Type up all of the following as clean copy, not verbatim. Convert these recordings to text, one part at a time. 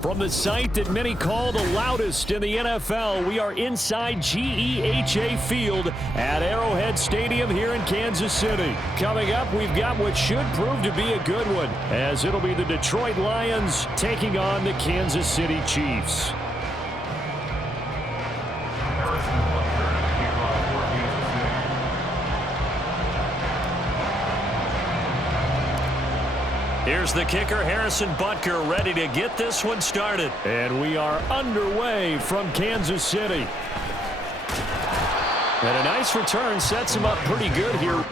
From the site that many call the loudest in the NFL, we are inside GEHA Field at Arrowhead Stadium here in Kansas City. Coming up, we've got what should prove to be a good one, as it'll be the Detroit Lions taking on the Kansas City Chiefs. Here's the kicker, Harrison Butker, ready to get this one started. And we are underway from Kansas City. And a nice return sets him up pretty good here.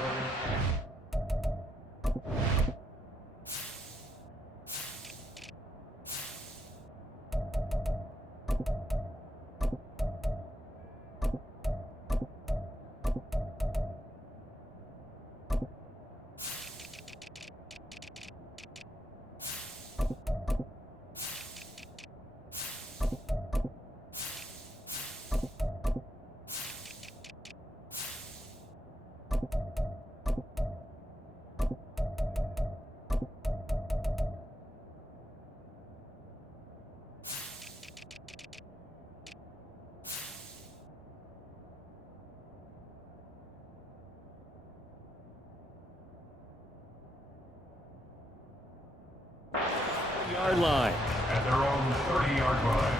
Yard line. At their own 30-yard line.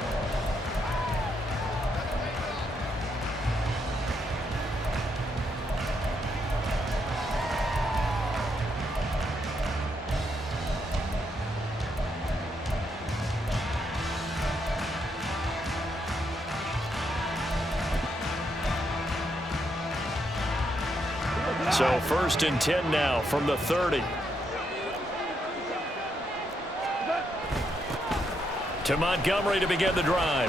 So 1st and 10 now from the 30. To Montgomery to begin the drive.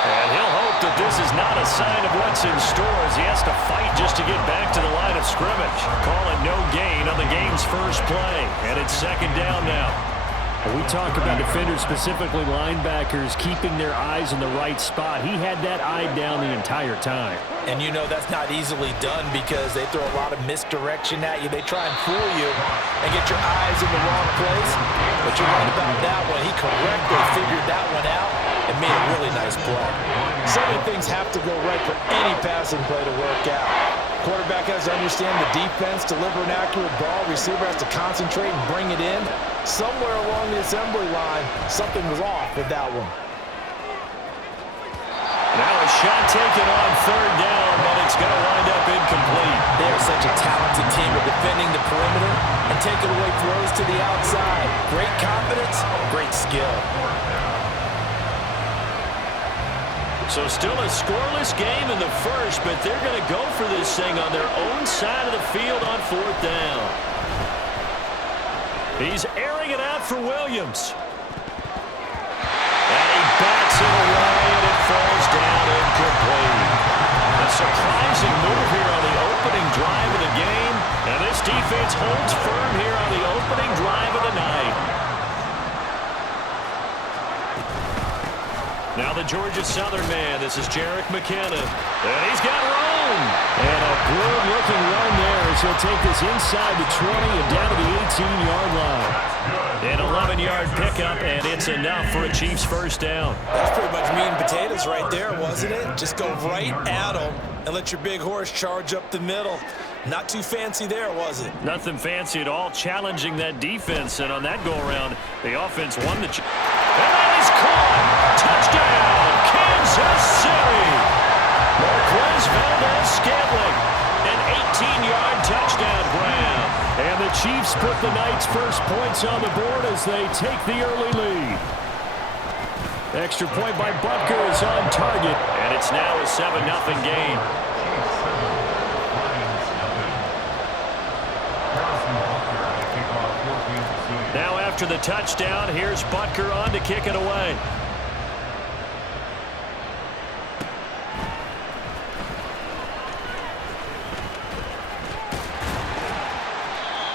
And he'll hope that this is not a sign of what's in store as he has to fight just to get back to the line of scrimmage. Call it no gain on the game's first play. And it's 2nd down now. We talk about defenders, specifically linebackers, keeping their eyes in the right spot. He had that eye down the entire time. And you know that's not easily done because they throw a lot of misdirection at you. They try and fool you and get your eyes in the wrong place. But you're right about that one. He correctly figured that one out and made a really nice play. So many things have to go right for any passing play to work out. Quarterback has to understand the defense, deliver an accurate ball. Receiver has to concentrate and bring it in. Somewhere along the assembly line, something was off with that one. Now a shot taken on 3rd down, but it's going to wind up incomplete. They are such a talented team at defending the perimeter and taking away throws to the outside. Great confidence, great skill. So still a scoreless game in the first, but they're going to go for this thing on their own side of the field on 4th down. He's airing it out for Williams. And he bats it away, and it falls down incomplete. A surprising move here on the opening drive of the game, and this defense holds firm here on the opening drive of the night. Now the Georgia Southern man, this is Jerick McKinnon. And he's got room. And a good-looking run there as he'll take this inside the 20 and down to the 18-yard line. An 11-yard pickup, and it's enough for a Chiefs first down. That's pretty much meat and potatoes right there, wasn't it? Just go right at them and let your big horse charge up the middle. Not too fancy there, was it? Nothing fancy at all, challenging that defense. And on that go-around, the offense won the... And that is caught! Touchdown, Kansas City! Marquez Valdez-Scantling, an 18-yard touchdown grab. And the Chiefs put the Knights' first points on the board as they take the early lead. Extra point by Butker is on target, and it's now a 7-0 game. Now after the touchdown, here's Butker on to kick it away.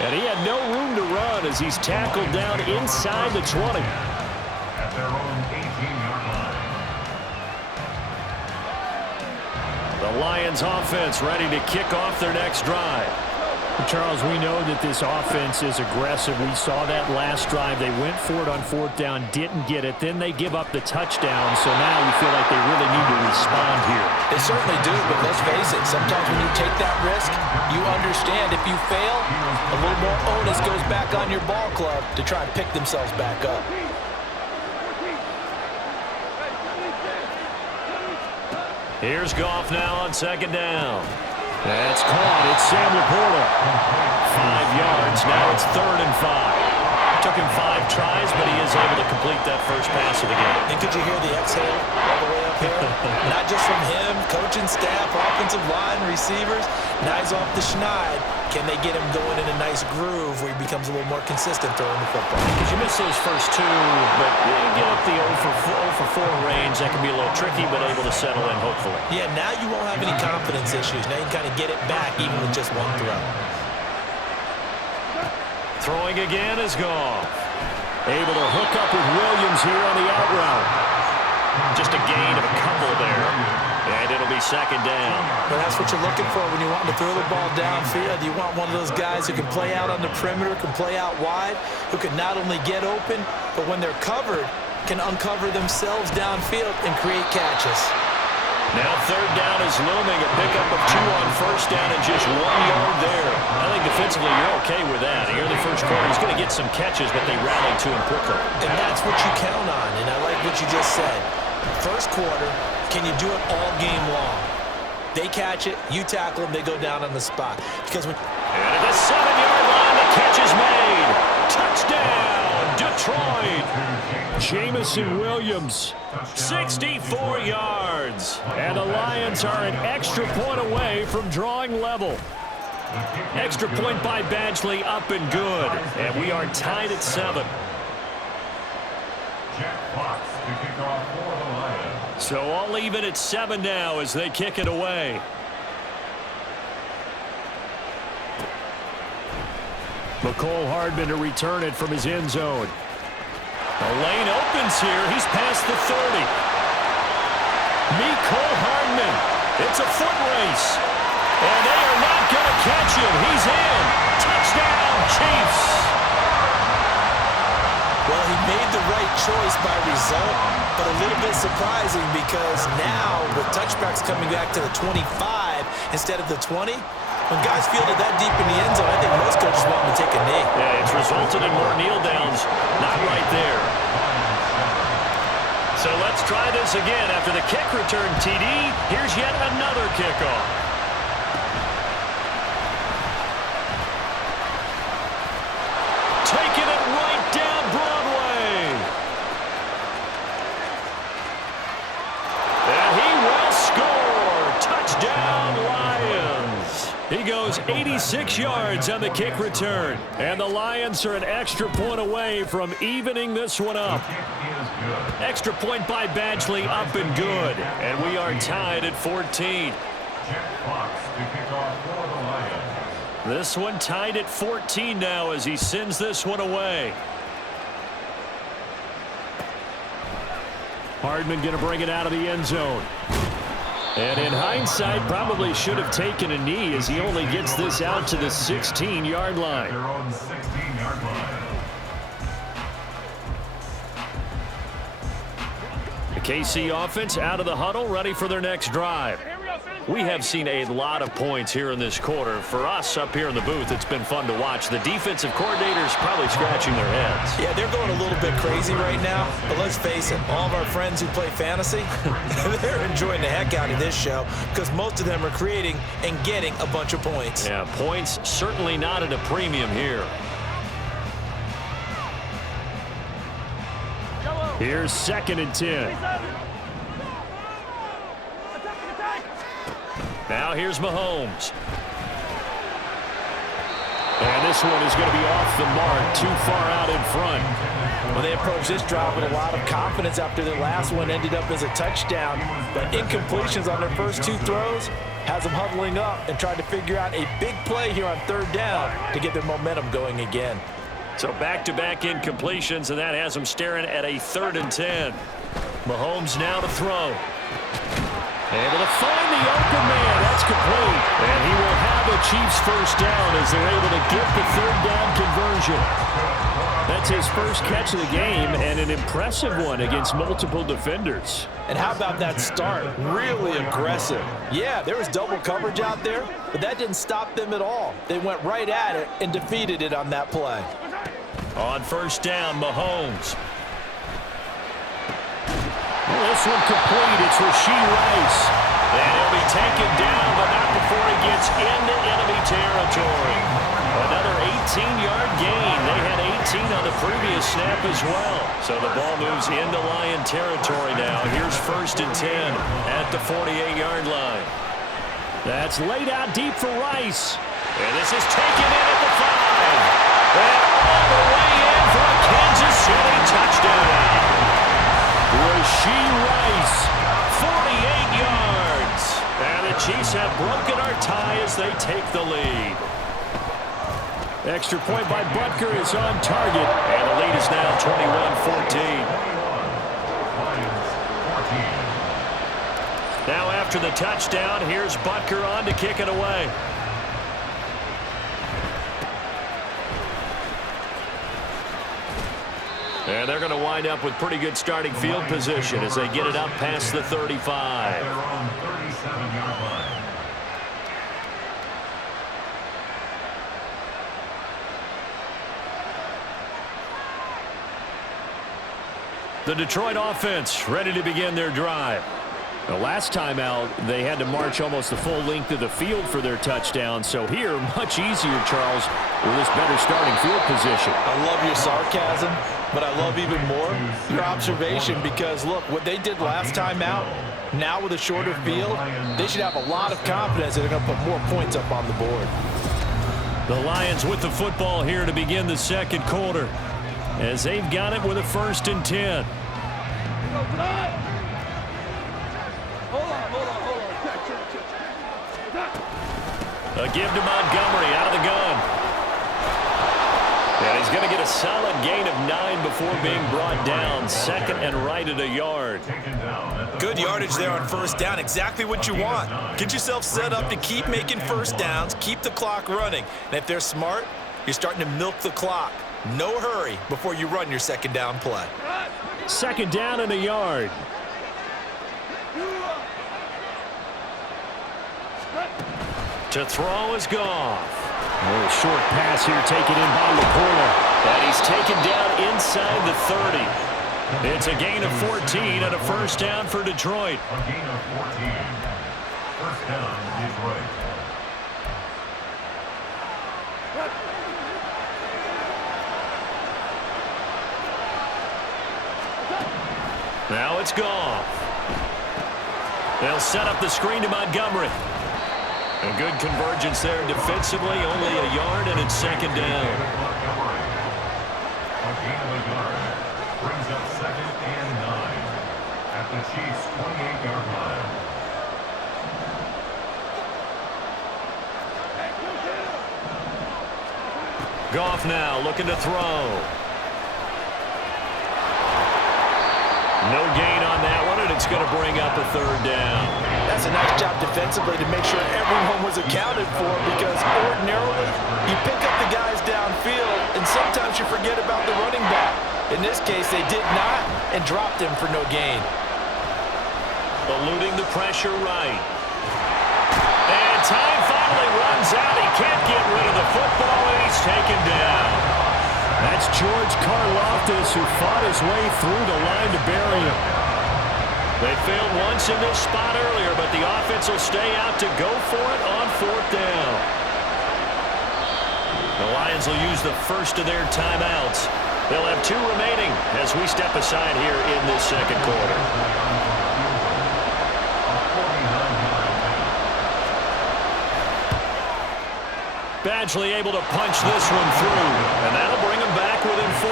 And he had no room to run as he's tackled down inside the 20. At their own 18-yard line. The Lions offense ready to kick off their next drive. Charles, we know that this offense is aggressive. We saw that last drive. They went for it on 4th down, didn't get it. Then they give up the touchdown. So now you feel like they really need to respond here. They certainly do, but let's face it. Sometimes when you take that risk, you understand if you fail, a little more onus goes back on your ball club to try and pick themselves back up. Here's Goff now on 2nd down. That's caught. It's Sam Laporta. 5 yards. Now it's 3rd and 5. Took him 5 tries, but he is able to complete that first pass of the game. And could you hear the exhale all the way up here? Not just from him, coaching staff, offensive line, receivers. Now he's off the schneid. Can they get him going in a nice groove where he becomes a little more consistent throwing the football? Because you miss those first 2, but you get up the 0 for 4 range. That can be a little tricky, but able to settle in, hopefully. Yeah, now you won't have any confidence issues. Now you can kind of get it back even with just one throw. Throwing again is Goff. Able to hook up with Williams here on the out route. Just a gain of a couple there. And it'll be 2nd down. But that's what you're looking for when you want to throw the ball downfield. You want one of those guys who can play out on the perimeter, can play out wide, who can not only get open, but when they're covered, can uncover themselves downfield and create catches. Now 3rd down is looming. A pickup of 2 on 1st down and just 1 yard there. I think defensively you're okay with that. Here in the first quarter, he's going to get some catches, but they rallied to him quickly. And that's what you count on, and I like what you just said. First quarter, can you do it all game long? They catch it, you tackle them, they go down on the spot. Because when and at the 7-yard line, the catch is made. Touchdown, Detroit. Jamison Williams, 64 yards. And the Lions are an extra point away from drawing level. Extra point by Badgley, up and good. And we are tied at 7. So all even at 7 now as they kick it away. McCole Hardman to return it from his end zone. The lane opens here. He's past the 30. McCole Hardman. It's a foot race. And they are not going to catch him. He's in. Touchdown, Chiefs. Well, he made the right choice by result, but a little bit surprising because now with touchbacks coming back to the 25 instead of the 20, when guys fielded that deep in the end zone, I think most coaches want them to take a knee. Yeah, it's resulted in more kneel downs. Not right there. So let's try this again. After the kick return TD, here's yet another kickoff. Taking it right down Broadway. And he will score. Touchdown, Lions. He goes 86 yards on the kick return. And the Lions are an extra point away from evening this one up. Extra point by Badgley, up and good. And we are tied at 14. This one tied at 14 now as he sends this one away. Hardman going to bring it out of the end zone. And in hindsight, probably should have taken a knee as he only gets this out to the 16-yard line. Their own 16-yard line. The KC offense out of the huddle, ready for their next drive. We have seen a lot of points here in this quarter. For us up here in the booth, it's been fun to watch. The defensive coordinators probably scratching their heads. Yeah, they're going a little bit crazy right now, but let's face it, all of our friends who play fantasy, they're enjoying the heck out of this show because most of them are creating and getting a bunch of points. Yeah, points certainly not at a premium here. Here's 2nd and 10. Now here's Mahomes. And this one is going to be off the mark, too far out in front. Well, they approach this drive with a lot of confidence after their last one ended up as a touchdown. But incompletions on their first 2 throws has them huddling up and trying to figure out a big play here on 3rd down to get their momentum going again. So back-to-back incompletions, and that has them staring at a 3rd and 10. Mahomes now to throw. Able to find the open man. That's complete. And he will have the Chiefs first down as they're able to get the third down conversion. That's his first catch of the game, and an impressive one against multiple defenders. And how about that start? Really aggressive. Yeah, there was double coverage out there, but that didn't stop them at all. They went right at it and defeated it on that play. On first down, Mahomes. This one complete. It's Rashee Rice. And he'll be taken down, but not before he gets into enemy territory. Another 18-yard gain. They had 18 on the previous snap as well. So the ball moves into Lion territory now. Here's first and 10 at the 48-yard line. That's laid out deep for Rice. And this is taken in at the 5. And all the way in for a Kansas City touchdown. Rashee Rice, 48 yards. And the Chiefs have broken our tie as they take the lead. Extra point by Butker is on target. And the lead is now 21-14. Now after the touchdown, here's Butker on to kick it away. And they're going to wind up with pretty good starting field position as they get it up past the 35. They're on 37-yard line. The Detroit offense ready to begin their drive. The last time out, they had to march almost the full length of the field for their touchdown. So here, much easier, Charles, with this better starting field position. I love your sarcasm, but I love even more your observation because, look, what they did last time out, now with a shorter field, they should have a lot of confidence that they're going to put more points up on the board. The Lions with the football here to begin the second quarter as they've got it with a first and 10. A give to Montgomery out of the gun. And he's going to get a solid gain of 9 before being brought down. Second and right at a yard. Good yardage there on first down. Exactly what you want. Get yourself set up to keep making first downs, keep the clock running. And if they're smart, you're starting to milk the clock. No hurry before you run your second down play. Second down and a yard. To throw is Goff. A little short pass here taken in by Laporta. And he's taken down inside the 30. It's a gain of 14 and a first down for Detroit. A gain of 14. First down, Detroit. Now it's Goff. They'll set up the screen to Montgomery. A good convergence there defensively, only a yard, and it's second down. A gain of a yard brings up second and 9 at the Chiefs' 28-yard line. Goff now looking to throw. No gain on that one, and it's going to bring up a third down. That's a nice job defensively to make sure everyone was accounted for because ordinarily you pick up the guys downfield and sometimes you forget about the running back. In this case, they did not and dropped him for no gain. Eluding the pressure right. And time finally runs out. He can't get rid of the football, and he's taken down. That's George Karlaftis who fought his way through the line to bury him. They failed once in this spot earlier, but the offense will stay out to go for it on fourth down. The Lions will use the first of their timeouts. They'll have 2 remaining as we step aside here in this second quarter. Badgley able to punch this one through, and that'll bring them back within 4.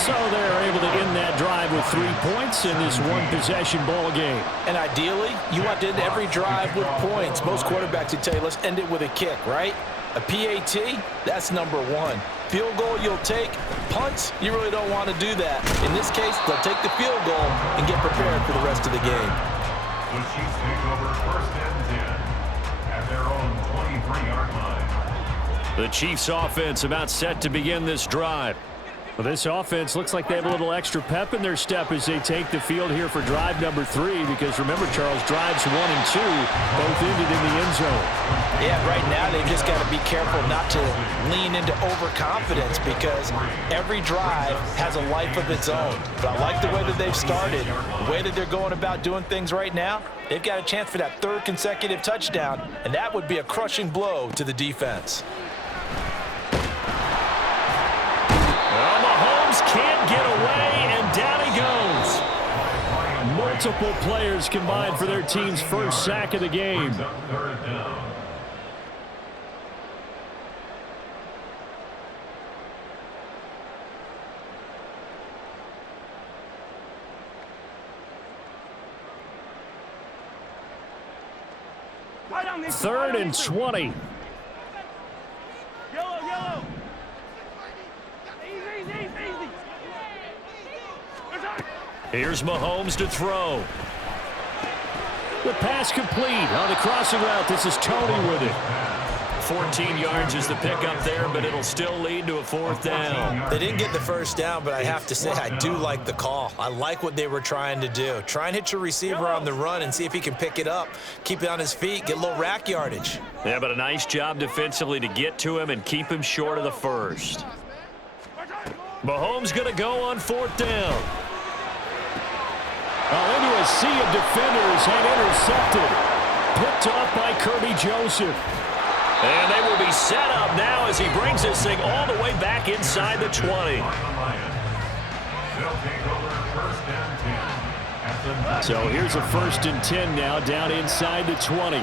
So they're able to end that drive with 3 points in this one-possession ball game. And ideally, you want to end every drive with points. Most quarterbacks would tell you, let's end it with a kick, right? A PAT, that's number 1. Field goal you'll take. Punts, you really don't want to do that. In this case, they'll take the field goal and get prepared for the rest of the game. The Chiefs take over first and 10 at their own 23. The Chiefs offense about set to begin this drive. Well, this offense looks like they have a little extra pep in their step as they take the field here for drive number 3, because remember, Charles, drives 1 and 2 both ended in the end zone. Yeah, right now they've just got to be careful not to lean into overconfidence, because every drive has a life of its own. But I like the way that they've started, the way that they're going about doing things right now. They've got a chance for that 3rd consecutive touchdown, and that would be a crushing blow to the defense. Can't get away, and down he goes. Multiple players combined for their team's first sack of the game. Third and 20. Here's Mahomes to throw. The pass complete on the crossing route. This is Tony with it. 14 yards is the pickup there, but it'll still lead to a 4th down. They didn't get the 1st down, but I have to say I do like the call. I like what they were trying to do. Try and hit your receiver on the run and see if he can pick it up, keep it on his feet, get a little rack yardage. Yeah, but a nice job defensively to get to him and keep him short of the 1st. Mahomes going to go on 4th down. Into a sea of defenders and intercepted. Picked up by Kirby Joseph. And they will be set up now as he brings this thing all the way back inside the 20. So here's a 1st and 10 now down inside the 20.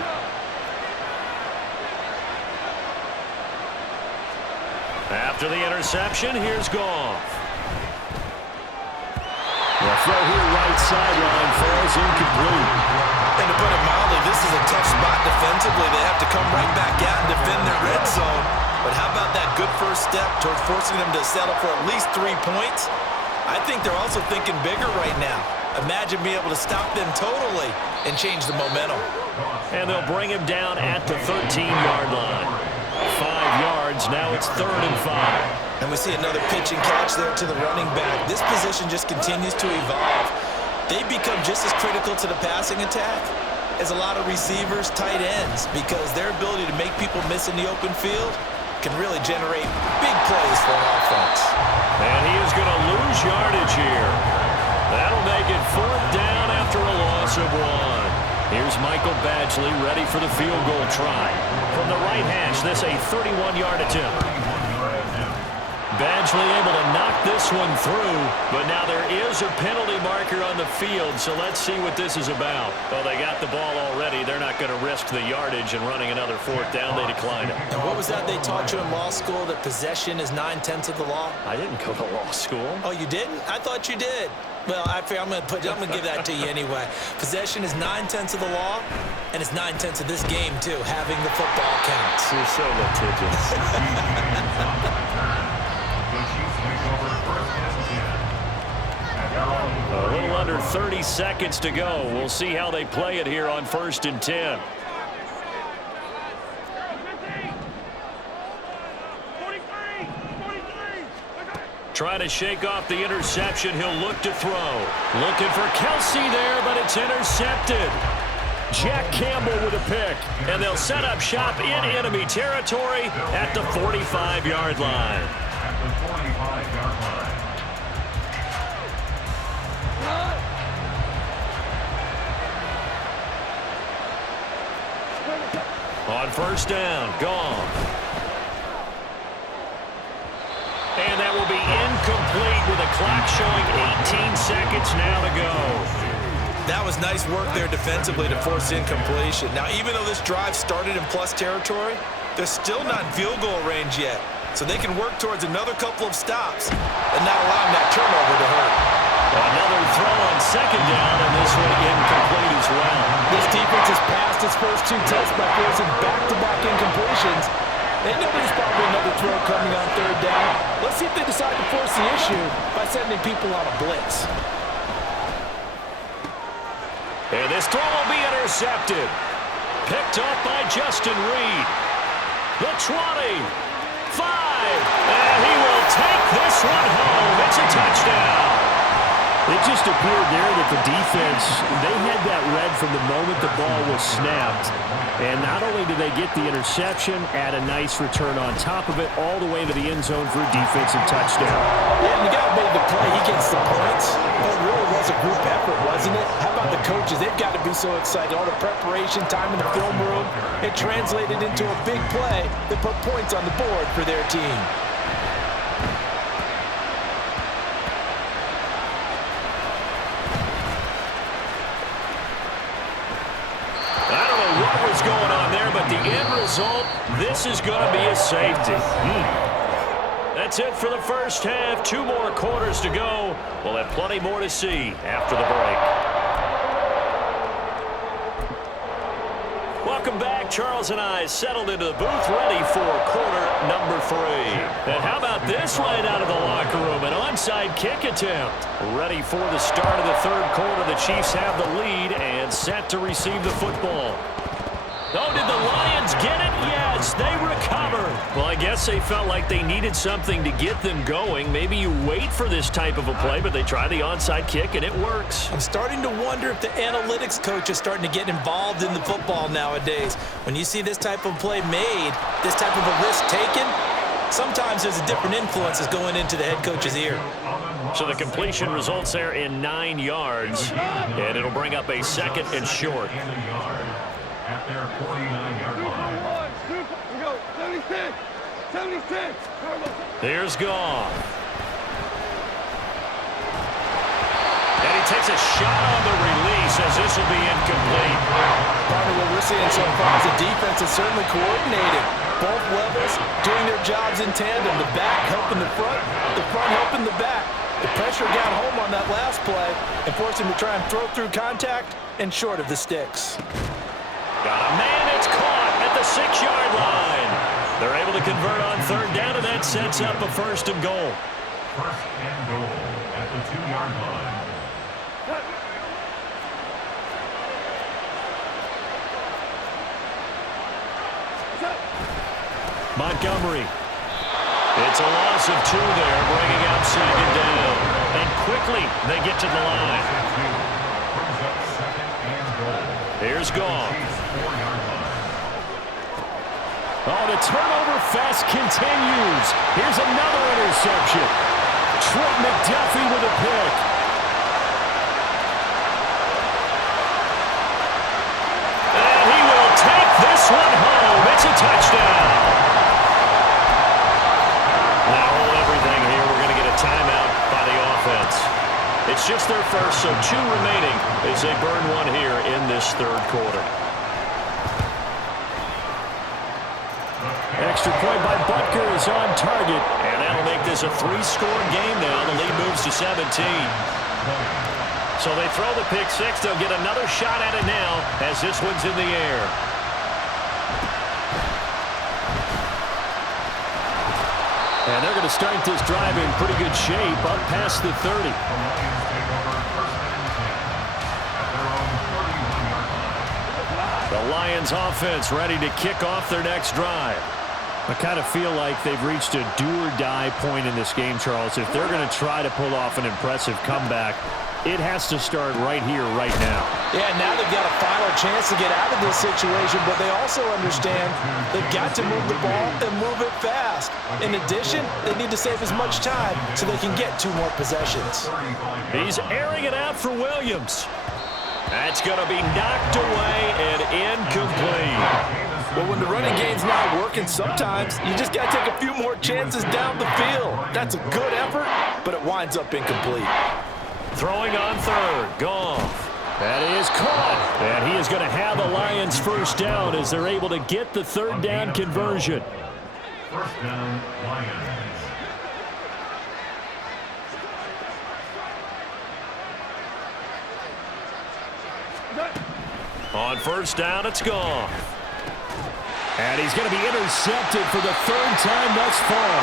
After the interception, here's Goff. The throw here right sideline falls incomplete. And to put it mildly, this is a tough spot defensively. They have to come right back out and defend their red zone. But how about that good first step towards forcing them to settle for at least 3 points? I think they're also thinking bigger right now. Imagine being able to stop them totally and change the momentum. And they'll bring him down at the 13-yard line. 5 yards, now it's 3rd and 5. And we see another pitch and catch there to the running back. This position just continues to evolve. They become just as critical to the passing attack as a lot of receivers, tight ends, because their ability to make people miss in the open field can really generate big plays for an offense. And he is going to lose yardage here. That'll make it 4th down after a loss of 1. Here's Michael Badgley ready for the field goal try. From the right hash, this a 31-yard attempt. Badgley able to knock this one through, but now there is a penalty marker on the field, so let's see what this is about. Well, they got the ball already. They're not going to risk the yardage and running another 4th down. They decline it. And what was that they taught you in law school, that possession is 9/10 of the law? I didn't go to law school. Oh, you didn't? I thought you did. Well, I'm going to give that to you anyway. Possession is 9/10 of the law, and it's 9/10 of this game, too. Having the football counts. You're so litigious. A little under 30 seconds to go. We'll see how they play it here on 1st and 10. Trying to shake off the interception. He'll look to throw. Looking for Kelsey there, but it's intercepted. Jack Campbell with a pick. And they'll set up shop in enemy territory at the 45-yard line. On 1st down, Goff. And that will be incomplete with a clock showing 18 seconds now to go. That was nice work there defensively to force incompletion. Now, even though this drive started in plus territory, they're still not in field goal range yet. So they can work towards another couple of stops and not allowing that turnover to hurt. Another throw on 2nd down, and this one incomplete as well. This defense has passed its first 2 tests by forcing back-to-back incompletions. They know there's probably another throw coming on 3rd down. Let's see if they decide to force the issue by sending people on a blitz. And this throw will be intercepted. Picked up by Justin Reed. The 20. 5. And he will take this one home. It's a touchdown. It just appeared there that the defense, they had that read from the moment the ball was snapped. And not only did they get the interception, add a nice return on top of it, all the way to the end zone for a defensive touchdown. Yeah, and the guy made the play. He gets the points. But it really was a group effort, wasn't it? How about the coaches? They've got to be so excited. All the preparation, time in the film room, it translated into a big play that put points on the board for their team. Going on there, but the end result, this is going to be a safety. That's it for the first half. 2 more quarters to go. We'll have plenty more to see after the break. Welcome back. Charles and I settled into the booth, ready for quarter number 3. And how about this right out of the locker room? An onside kick attempt. Ready for the start of the third quarter. The Chiefs have the lead and set to receive the football. Oh, did the Lions get it? Yes, they recovered. Well, I guess they felt like they needed something to get them going. Maybe you wait for this type of a play, but they try the onside kick, and it works. I'm starting to wonder if the analytics coach is starting to get involved in the football nowadays. When you see this type of play made, this type of a risk taken, sometimes there's a different influences going into the head coach's ear. So the completion results there in 9 yards, and it'll bring up a 2nd and short. At their 49-yard line. We go 76. 76. Here's Goff. And he takes a shot on the release as this will be incomplete. Partner, what we're seeing so far is the defense is certainly coordinated. Both levels doing their jobs in tandem. The back helping the front helping the back. The pressure got home on that last play and forced him to try and throw through contact and short of the sticks. Got a man, it's caught at the 6-yard line. They're able to convert on 3rd down, and that sets up a 1st and goal. 1st and goal at the 2-yard line. Montgomery. It's a loss of 2 there, bringing up 2nd down. And quickly, they get to the line. Brings up 2nd and goal. Here's Goff. 4-yard line. Oh, the turnover fest continues. Here's another interception. Trent McDuffie with a pick. And he will take this one home. It's a touchdown. Now hold everything here. We're going to get a timeout by the offense. It's just their first, so 2 remaining as they burn 1 here in this 3rd quarter. Extra point by Butker is on target. And that'll make this a 3-score game now. The lead moves to 17. So they throw the pick 6. They'll get another shot at it now as this one's in the air. And they're going to start this drive in pretty good shape, up past the 30. The Lions offense ready to kick off their next drive. I kind of feel like they've reached a do-or-die point in this game, Charles. If they're going to try to pull off an impressive comeback, it has to start right here, right now. Yeah, now they've got a final chance to get out of this situation, but they also understand they've got to move the ball and move it fast. In addition, they need to save as much time so they can get 2 more possessions. He's airing it out for Williams. That's going to be knocked away and incomplete. Well, when the running game's not working, sometimes you just got to take a few more chances down the field. That's a good effort, but it winds up incomplete. Throwing on 3rd, Goff. That is caught. And he is going to have the Lions 1st down as they're able to get the 3rd down conversion. 1st down, Lions. On 1st down, it's Goff. And he's going to be intercepted for the 3rd time thus far.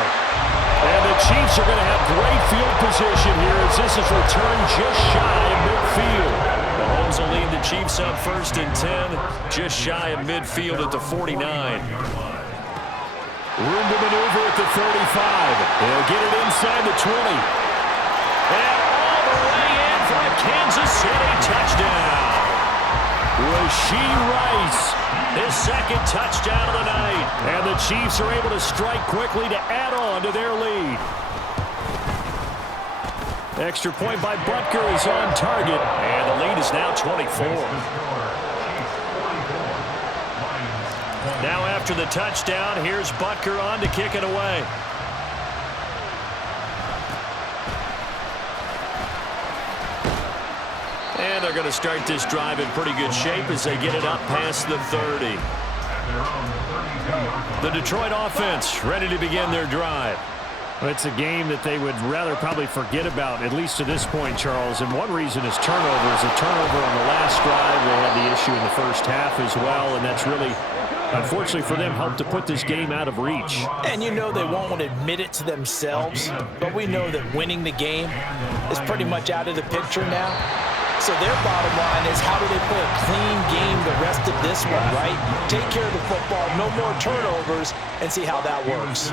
And the Chiefs are going to have great field position here as this is returned just shy of midfield. Mahomes will lead the Chiefs up 1st and 10, just shy of midfield at the 49. Room to maneuver at the 35. He'll get it inside the 20. And all the way in for a Kansas City touchdown. Rashee Rice, His second touchdown of the night. and the Chiefs are able to strike quickly to add on to their lead. Extra point by Butker is on target, And the lead is now 24. Now after the touchdown, here's Butker on to kick it away. And they're going to start this drive in pretty good shape as they get it up past the 30. The Detroit offense ready to begin their drive. Well, it's a game that they would rather probably forget about, at least to this point, Charles. And one reason is turnovers. A turnover on the last drive. They had the issue in the first half as well, and that's really, unfortunately for them, helped to put this game out of reach. And you know they won't want to admit it to themselves, but we know that winning the game is pretty much out of the picture now. So their bottom line is, how do they play a clean game the rest of this one, right? Take care of the football, no more turnovers, and see how that works.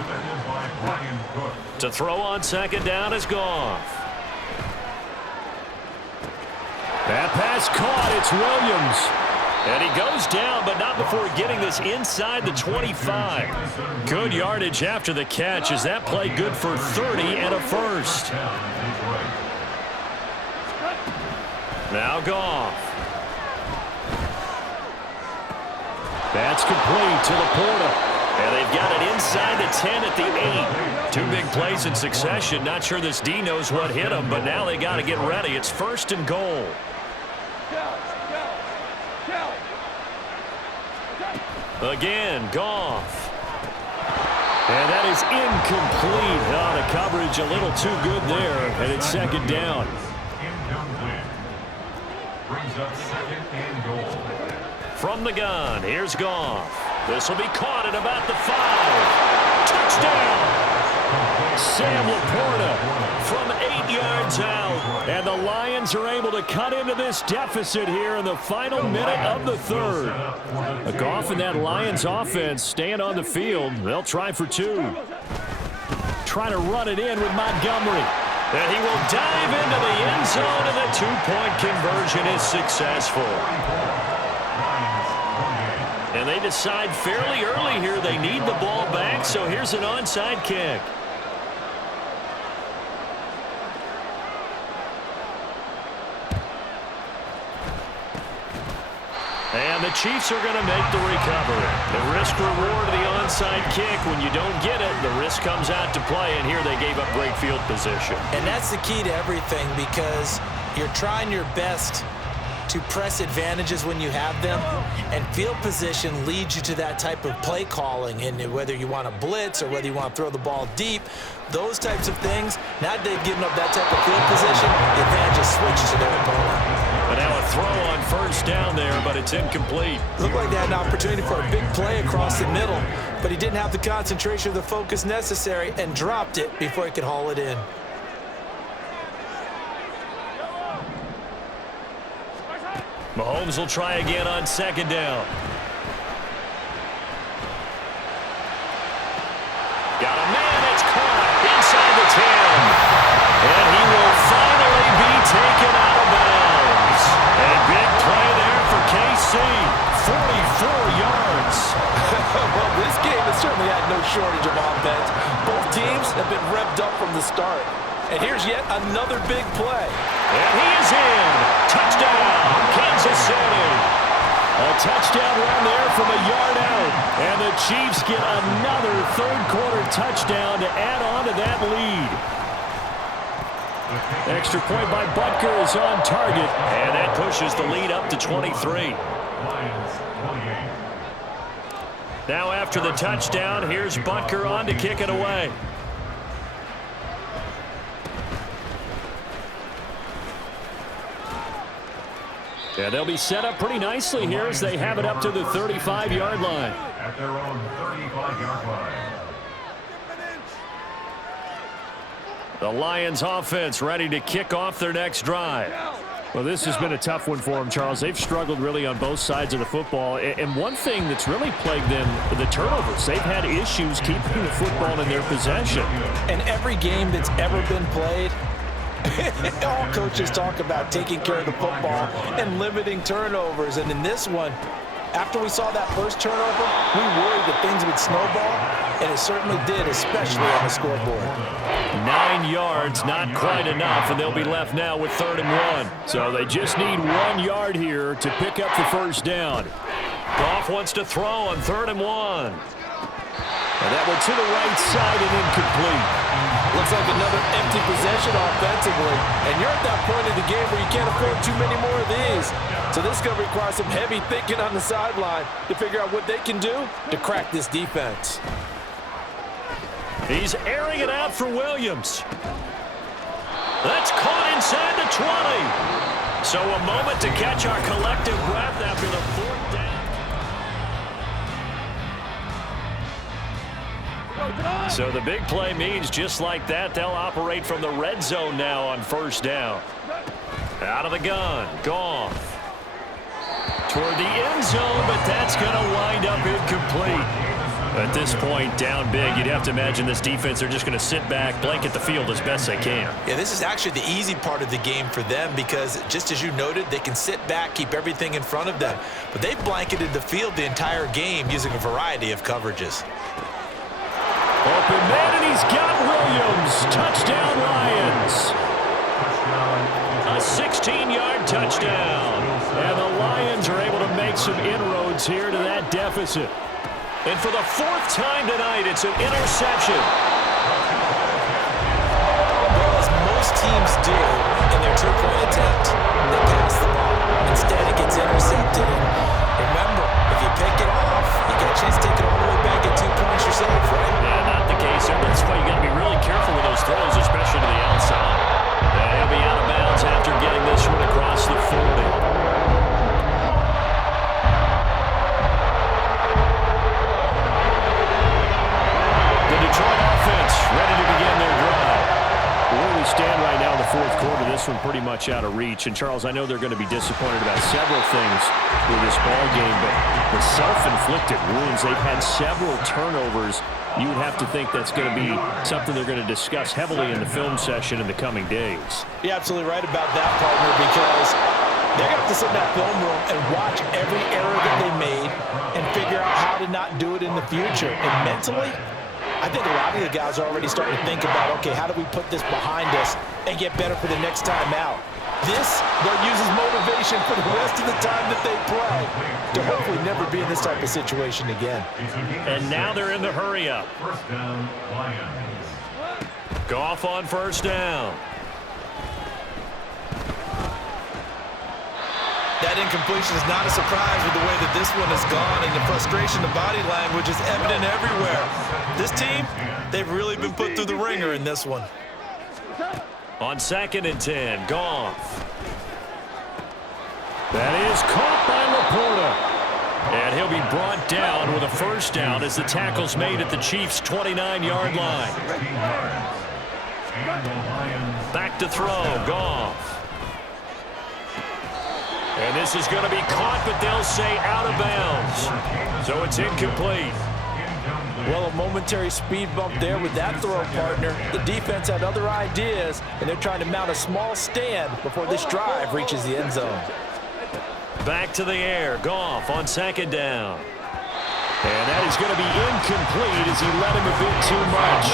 To throw on second down is Goff. That pass caught. It's Williams. And he goes down, but not before getting this inside the 25. Good yardage after the catch. Is that play good for 30 and a first? Now Goff. That's complete to Laporta. And they've got it inside the 10 at the 8. Two big plays in succession. Not sure this D knows what hit him, but now they got to get ready. It's first and goal. Again, Goff. And that is incomplete. Oh, the coverage a little too good there, and it's second down. Incomplete. Brings up second and goal. From the gun, here's Goff. This will be caught at about the 5. Touchdown! Sam Laporta From 8 yards out. And the Lions are able to cut into this deficit here in the final minute of the third. Goff and that Lions offense staying on the field. They'll try for 2. Trying to run it in with Montgomery. And he will dive into the end zone, and the 2-point conversion is successful. And they decide fairly early here they need the ball back, so here's an onside kick. And the Chiefs are going to make the recovery. The risk-reward of the onside kick, when you don't get it, the risk comes out to play, and here they gave up great field position. And that's the key to everything, because you're trying your best to press advantages when you have them, and field position leads you to that type of play calling. And whether you want to blitz or whether you want to throw the ball deep, those types of things, now that they've given up that type of field position, the advantage is switched to their opponent. But now a throw on first down there, but it's incomplete. Looked like they had an opportunity for a big play across the middle, but he didn't have the concentration or the focus necessary and dropped it before he could haul it in. Mahomes will try again on second down. Got a man, it's caught inside the 10. And he will finally be taken out of bounds. And big play there for KC. 44 yards. Well, this game has certainly had no shortage of offense. Both teams have been revved up from the start. And here's yet another big play. And he is in. Touchdown, Kansas City. A touchdown run there from a yard out. And the Chiefs get another third-quarter touchdown to add on to that lead. Extra point by Butker is on target. And that pushes the lead up to 23. Now after the touchdown, here's Butker on to kick it away. Yeah, they'll be set up pretty nicely here as they have it up to the 35-yard line. At their own 35-yard line. The Lions offense ready to kick off their next drive. Well, this has been a tough one for them, Charles. They've struggled really on both sides of the football. And one thing that's really plagued them, the turnovers. They've had issues keeping the football in their possession. And every game that's ever been played, all coaches talk about taking care of the football and limiting turnovers. And in this one, after we saw that first turnover, we worried that things would snowball, and it certainly did, especially on the scoreboard. 9 yards, not quite enough, and they'll be left now with 3rd and 1. So they just need 1 yard here to pick up the first down. Goff wants to throw on 3rd and 1. And that one to the right side and incomplete. Looks like another empty possession offensively, and you're at that point in the game where you can't afford too many more of these. So this is going to require some heavy thinking on the sideline to figure out what they can do to crack this defense. He's airing it out for Williams. That's caught inside the 20. So a moment to catch our collective breath after the 4th down. So the big play means just like that, they'll operate from the red zone now on 1st down. Out of the gun, Goff. Toward the end zone, but that's going to wind up incomplete. At this point, down big, you'd have to imagine this defense, they're just going to sit back, blanket the field as best they can. Yeah, this is actually the easy part of the game for them because, just as you noted, they can sit back, keep everything in front of them. But they've blanketed the field the entire game using a variety of coverages. Open man, and he's got Williams. Touchdown, Lions. A 16-yard touchdown. And the Lions are able to make some inroads here to that deficit. And for the 4th time tonight, it's an interception. Well, as most teams do in their 2-point attempt, they pass the ball. Instead, it gets intercepted. And remember, if you pick it off, you get a chance to take it all the way back at 2 points yourself, right? Yeah, not the case there. That's why you got to be really careful with those throws, especially to the outside. He'll be out of bounds after getting this one across the 40. Ready to begin their drive. Where we stand right now in the 4th quarter, this one pretty much out of reach. And, Charles, I know they're going to be disappointed about several things with this ball game, but the self-inflicted wounds, they've had several turnovers. You would have to think that's going to be something they're going to discuss heavily in the film session in the coming days. You're absolutely right about that, partner, because they're going to have to sit in that film room and watch every error that they made and figure out how to not do it in the future. And mentally, I think a lot of the guys are already starting to think about, okay, how do we put this behind us and get better for the next time out? This, they'll use as motivation for the rest of the time that they play to hopefully never be in this type of situation again. And now they're in the hurry-up. 1st down, Lions. Goff on 1st down. That incompletion is not a surprise with the way that this one has gone, and the frustration, the body language is evident everywhere. This team, they've really been put through the ringer in this one. On 2nd and 10, Goff. That is caught by Laporta. And he'll be brought down with a 1st down as the tackle's made at the Chiefs' 29-yard line. Back to throw, Goff. And this is going to be caught, but they'll say out of bounds. So it's incomplete. Well, a momentary speed bump there with that throw, partner. The defense had other ideas, and they're trying to mount a small stand before this drive reaches the end zone. Back to the air. Goff on 2nd down. And that is going to be incomplete as he let him a bit too much.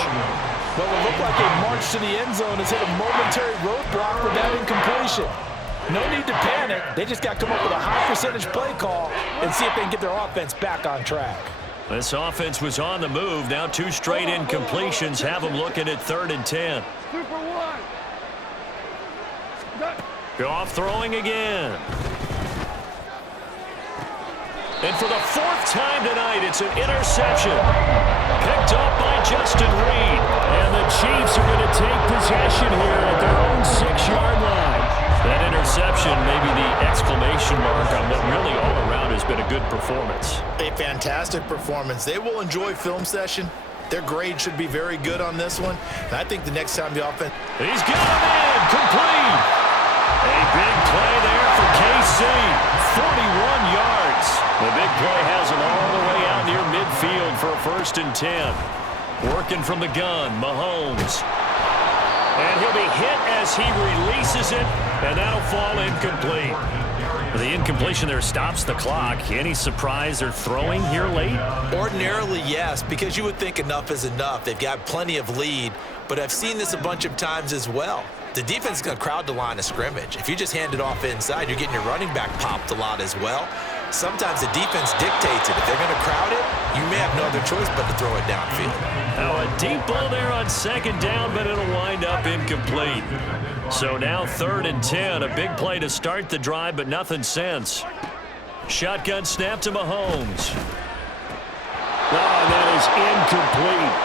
Well, it looked like a march to the end zone has hit a momentary roadblock with that incompletion. No need to panic. They just got to come up with a high percentage play call and see if they can get their offense back on track. This offense was on the move. Now 2 straight incompletions have them looking at 3rd and 10. Goff throwing again. And for the 4th time tonight, it's an interception. Picked up by Justin Reed. And the Chiefs are going to take possession here at their own 6-yard line. That interception may be the exclamation mark on what really all around has been a good performance. A fantastic performance. They will enjoy film session. Their grade should be very good on this one. And I think the next time the offense... He's got him in. Complete. A big play there for KC. 41 yards. The big play has him all the way out near midfield for a 1st and 10. Working from the gun, Mahomes. And he'll be hit as he releases it, and that'll fall incomplete. The incompletion there stops the clock. Any surprise they're throwing here late? Ordinarily, yes, because you would think enough is enough. They've got plenty of lead, but I've seen this a bunch of times as well. The defense is going to crowd the line of scrimmage. If you just hand it off inside, you're getting your running back popped a lot as well. Sometimes the defense dictates it. If they're going to crowd it, you may have no other choice but to throw it downfield. Now a deep ball there on 2nd down, but it'll wind up incomplete. So now 3rd and 10. A big play to start the drive, but nothing since. Shotgun snap to Mahomes. Oh, that is incomplete.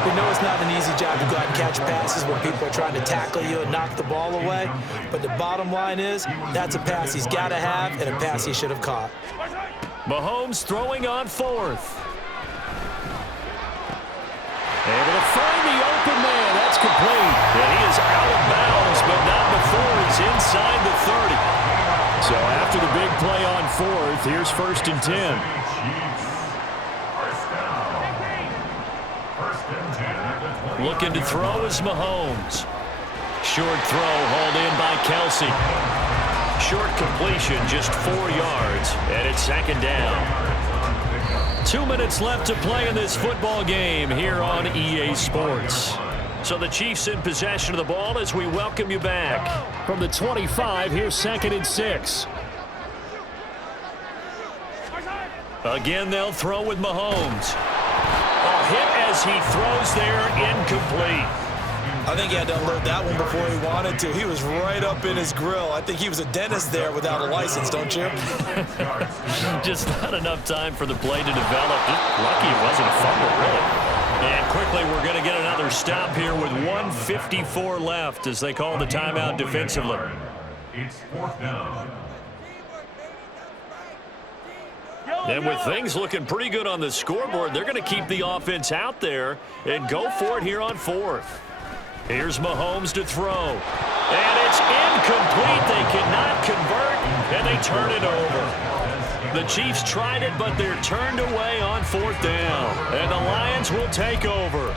We know it's not an easy job to go out and catch passes when people are trying to tackle you and knock the ball away. But the bottom line is, that's a pass he's got to have and a pass he should have caught. Mahomes throwing on 4th. Able to find the open man. That's complete. And he is out of bounds, but not before he's inside the 30. So after the big play on 4th, here's 1st and 10. Looking to throw is Mahomes. Short throw hauled in by Kelsey. Short completion, just 4 yards, and it's 2nd down. 2 minutes left to play in this football game here on EA Sports. So the Chiefs in possession of the ball as we welcome you back. From the 25, here's 2nd and 6. Again, they'll throw with Mahomes. A hit as he throws there, incomplete. I think he had to unload that one before he wanted to. He was right up in his grill. I think he was a dentist there without a license, don't you? Just not enough time for the play to develop. Just lucky it wasn't a fumble, really. And quickly, we're going to get another stop here with 1:54 left as they call the timeout defensively. It's 4th down. And with things looking pretty good on the scoreboard, they're going to keep the offense out there and go for it here on 4th. Here's Mahomes to throw. And it's incomplete. They cannot convert, and they turn it over. The Chiefs tried it, but they're turned away on 4th down. And the Lions will take over.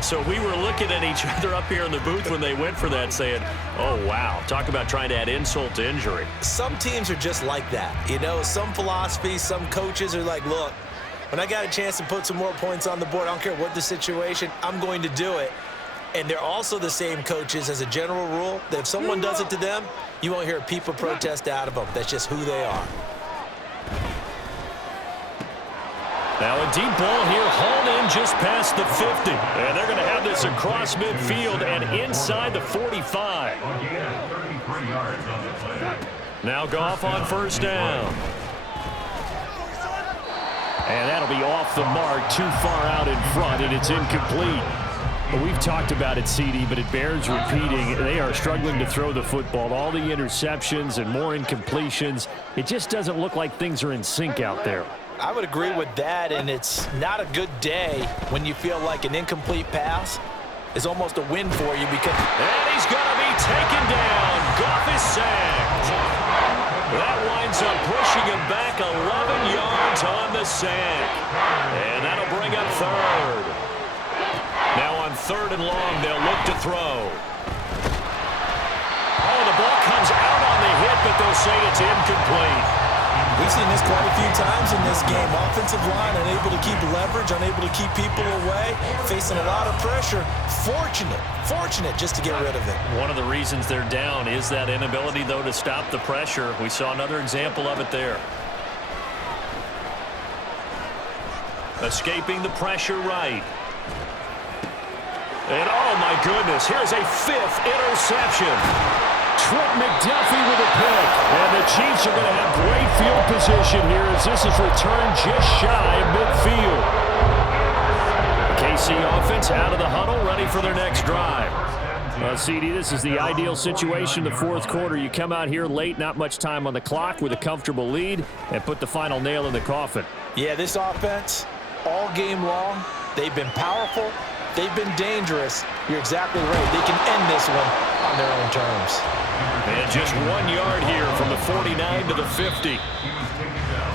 So we were looking at each other up here in the booth when they went for that saying, oh, wow, talk about trying to add insult to injury. Some teams are just like that. You know, some philosophies, some coaches are like, look, when I got a chance to put some more points on the board, I don't care what the situation, I'm going to do it. And they're also the same coaches as a general rule that if someone does it to them, you won't hear a peep of protest out of them. That's just who they are. Now a deep ball here, hauled in just past the 50. And they're going to have this across midfield and inside the 45. Again, 33 yards on the play. Now Goff on 1st down. And that'll be off the mark, too far out in front, and it's incomplete. We've talked about it, CD, but it bears repeating. They are struggling to throw the football. All the interceptions and more incompletions. It just doesn't look like things are in sync out there. I would agree with that, and it's not a good day when you feel like an incomplete pass is almost a win for you because... And he's going to be taken down. Goff is sacked. That winds up pushing him back 11 yards on the sack. And that'll bring up 3rd. Now on 3rd and long, they'll look to throw. Oh, the ball comes out on the hit, but they'll say it's incomplete. We've seen this quite a few times in this game. Offensive line unable to keep leverage, unable to keep people away, facing a lot of pressure. Fortunate just to get rid of it. One of the reasons they're down is that inability, though, to stop the pressure. We saw another example of it there. Escaping the pressure right. And, oh, my goodness, here's a 5th interception. Trent McDuffie with a pick. And the Chiefs are going to have great field position here as this is returned just shy of midfield. KC offense out of the huddle, ready for their next drive. Well, CD, this is the ideal situation in the 4th quarter. You come out here late, not much time on the clock with a comfortable lead, and put the final nail in the coffin. Yeah, this offense, all game long, they've been powerful, They've been dangerous. You're exactly right. They can end this one on their own terms. And just 1 yard here from the 49 to the 50.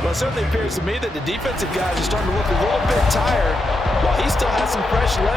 Well, it certainly appears to me that the defensive guys are starting to look a little bit tired while he still has some fresh legs.